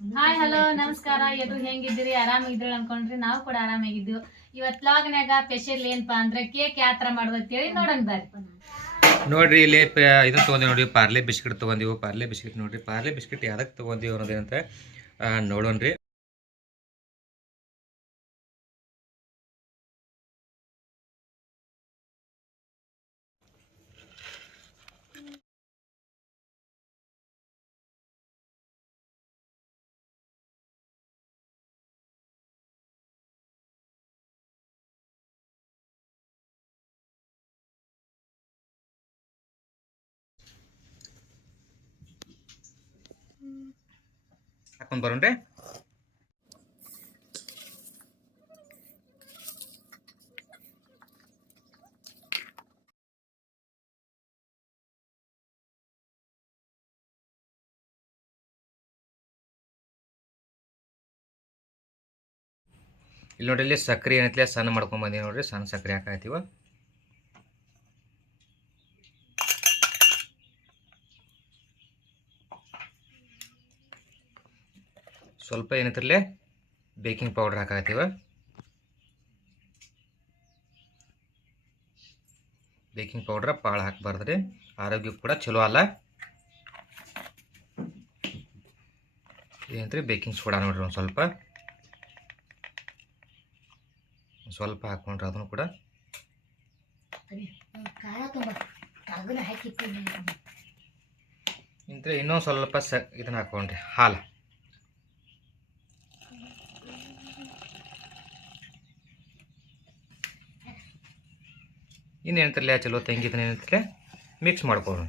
Hi hello ನಮಸ್ಕಾರ. ಎಲ್ರು ಹೆಂಗಿದ್ದೀರಿ? ಆರಾಮಾಗಿದ್ರಿ ಅನ್ಕೊಂಡ್ರಿ? ನಾವು ಕೂಡ ಆರಾಮಾಗಿದ್ದೀವಿ. ಇವತ್ ಲಾಗ್ನ್ಯಾಗ ಸ್ಪೆಷಲ್ ಏನಪ್ಪಾ ಅಂದ್ರೆ ಕೇಕ್ ಯಾವ ತರ ಅಂತೇಳಿ ನೋಡೋಣ ಬರ್ರಿ. ನೋಡ್ರಿ, ಇಲ್ಲಿ ಇದು ತೊಗೊಂಡಿವಿ ನೋಡ್ರಿ. ಪಾರ್ಲೆ ಬಿಸ್ಕಿಟ್ ತೊಗೊಂಡಿವು. ಪಾರ್ಲೆ ಬಿಸ್ಕಿಟ್ ನೋಡ್ರಿ. ಪಾರ್ಲೆ ಬಿಸ್ಕಿಟ್ ಯಾವ್ದಕ್ಕೆ ತೊಗೊಂಡಿವಿ ಅನ್ನೋದೇನಂತ ನೋಡೋಣ್ರಿ. ಹಾಕೊಂಡ್ ಬರೋಣ್ರಿ. ಇಲ್ಲಿ ನೋಡ್ರಿ ಇಲ್ಲಿ ಸಕ್ರೆ ಏನೈತಿ ಸಣ್ಣ ಮಾಡ್ಕೊಂಡ್ ಬಂದೀವಿ ನೋಡ್ರಿ ಸಣ್ಣ ಸಕ್ರೆ ಹಾಕಾಯ್ತೀವ ಸ್ವಲ್ಪ ಏನಿದ್ರಲ್ಲಿ ಬೇಕಿಂಗ್ ಪೌಡರ್ ಹಾಕಾಕತ್ತೀವ. ಬೇಕಿಂಗ್ ಪೌಡ್ರ ಭಾಳ ಹಾಕಬಾರ್ದು ರೀ ಆರೋಗ್ಯಕ್ಕೆ ಕೂಡ ಚಲೋ ಅಲ್ಲ. ಏನಂತ್ರಿ ಬೇಕಿಂಗ್ ಸೋಡಾ ನೋಡ್ರಿ ಒಂದು ಸ್ವಲ್ಪ. ಸ್ವಲ್ಪ ಹಾಕೊಂಡ್ರೆ ಅದನ್ನು ಕೂಡ. ಇನ್ನೊಂದು ಸ್ವಲ್ಪ ಸ ಇದನ್ನ ಹಾಕೊಂಡ್ರಿ ಹಾಲು. ಇನ್ನೇನಂತಿರಲಿ ಚಲೋ ತೆಂಗಿದನ್ನ ಏನಂತಿರಲಿ? ಮಿಕ್ಸ್ ಮಾಡ್ಕೊಳ್ಳೋಣ.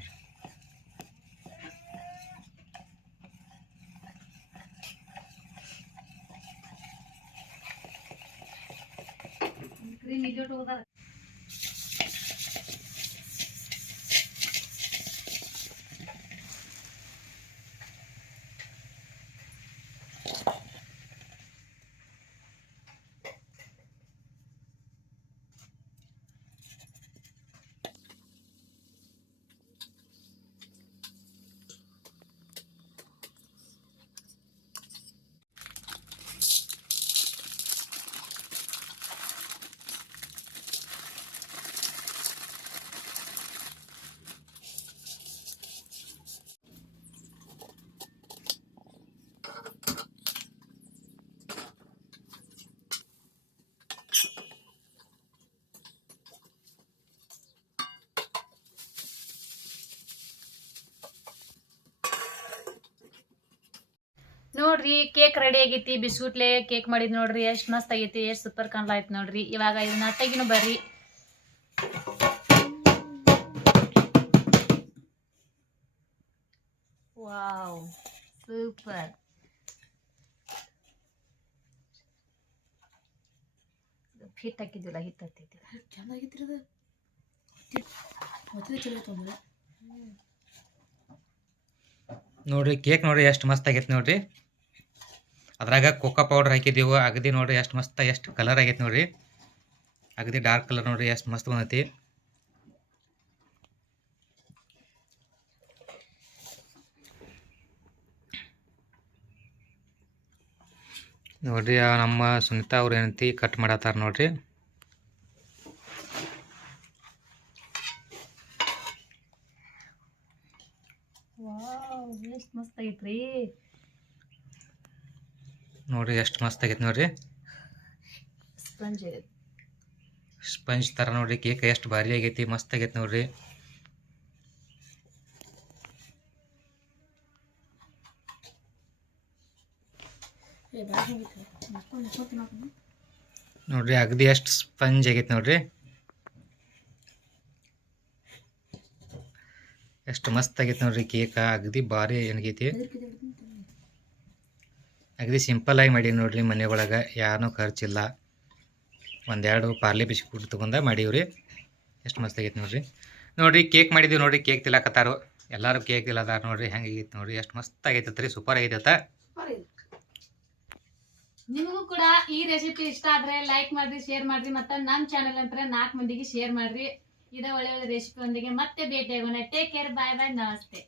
ನೋಡ್ರಿ ಕೇಕ್ ರೆಡಿ ಆಗೈತಿ ಬಿಸ್ಕೂಟ್ಲೆ ಕೇಕ್ ಮಾಡಿದ್ ನೋಡ್ರಿ ಎಷ್ಟ್ ಮಸ್ತ್ ಆಗೈತಿ ಎಷ್ಟ್ ಸೂಪರ್ ಕಾಣ್ಲಾಯ್ತು ನೋಡ್ರಿ. ಇವಾಗ ಇದನ್ನ ತೆಗಿನು ಬರ್ರಿ. Wow super. ಹಿಟ್ ಹಾಕಿದ್ದಿಲ್ಲ ಹಿಟ್ ಚಲೋ ತೊಗೊಂಡ ನೋಡ್ರಿ ಕೇಕ್ ನೋಡ್ರಿ ಎಷ್ಟು ಮಸ್ತ್ ಆಗೈತೆ ನೋಡ್ರಿ. ಅದ್ರಾಗ ಕೋಕಾ ಪೌಡರ್ ಹಾಕಿದ್ದೀವಿ, ಅಗದಿ ನೋಡ್ರಿ ಎಷ್ಟು ಮಸ್ತ್, ಎಷ್ಟು ಕಲರ್ ಆಗೈತೆ ನೋಡ್ರಿ. ಅಗದಿ ಡಾರ್ಕ್ ಕಲರ್ ನೋಡ್ರಿ, ಎಷ್ಟು ಮಸ್ತ್ ಬಂದೈತಿ. ನೋಡ್ರಿ ನಮ್ಮ ಸುನಿತಾ ಅವ್ರ ಏನಂತಿ ಕಟ್ ಮಾಡತ್ತಾರ ಎಷ್ಟ್ ಮಸ್ತ್ ಆಗೈತ್ರಿ. ನೋಡ್ರಿ ಎಷ್ಟು ಮಸ್ತ್ ಆಗೈತೆ ನೋಡ್ರಿ. ಸ್ಪಂಜ್ ಸ್ಪಂಜ್ ಥರ ನೋಡ್ರಿ ಕೇಕ್ ಎಷ್ಟು ಭಾರಿ ಆಗೈತಿ ಮಸ್ತ್ ಆಗೈತೆ ನೋಡ್ರಿ. ನೋಡ್ರಿ ಅಗದಿ ಎಷ್ಟು ಸ್ಪಂಜ್ ಆಗೈತೆ ನೋಡ್ರಿ. ಎಷ್ಟು ಮಸ್ತ್ ಆಗೈತೆ ನೋಡ್ರಿ ಕೇಕ ಅಗದಿ ಭಾರಿ ಏನಾಗೈತಿ. ಅಗದಿ ಸಿಂಪಲ್ ಆಗಿ ಮಾಡೀವಿ ನೋಡ್ರಿ ಮನೆ ಒಳಗೆ. ಯಾರೂ ಖರ್ಚಿಲ್ಲ. ಒಂದೆರಡು ಪಾರ್ಲೆ ಬಿಸ್ಕುಟ್ ತೊಗೊಂಡ ಮಾಡೀವ್ರಿ. ಎಷ್ಟು ಮಸ್ತ್ ಆಗೈತೆ ನೋಡಿರಿ. ನೋಡ್ರಿ ಕೇಕ್ ಮಾಡಿದೀವಿ ನೋಡಿರಿ ಕೇಕ್ ತಿಲಾಕತ್ತಾರು. ಎಲ್ಲರೂ ಕೇಕ್ ತಿಲ್ಲದಾರ ನೋಡ್ರಿ ಹೆಂಗಾಗೈತೆ ನೋಡಿರಿ. ಎಷ್ಟು ಮಸ್ತ್ ಆಗೈತೆ ರೀ ಸೂಪರ್ ಆಗೈತೆ ನಿಮಗೂ ಕೂಡ ಈ ರೆಸಿಪಿ ಇಷ್ಟ ಆದ್ರೆ ಲೈಕ್ ಮಾಡ್ರಿ ಶೇರ್ ಮಾಡ್ರಿ, ಮತ್ತೆ ನಮ್ಮ ಚಾನೆಲ್ ಅಂತ ನಾಲ್ಕು ಮಂದಿಗೆ ಶೇರ್ ಮಾಡ್ರಿ. ಇದೇ ಒಳ್ಳೆ ಒಳ್ಳೆ ರೆಸಿಪಿ ಒಂದಿಗೆ ಮತ್ತೆ ಭೇಟಿ ಆಗೋಣ ಟೇಕ್ ಕೇರ್ ಬಾಯ್ ಬಾಯ್ ನಮಸ್ತೆ.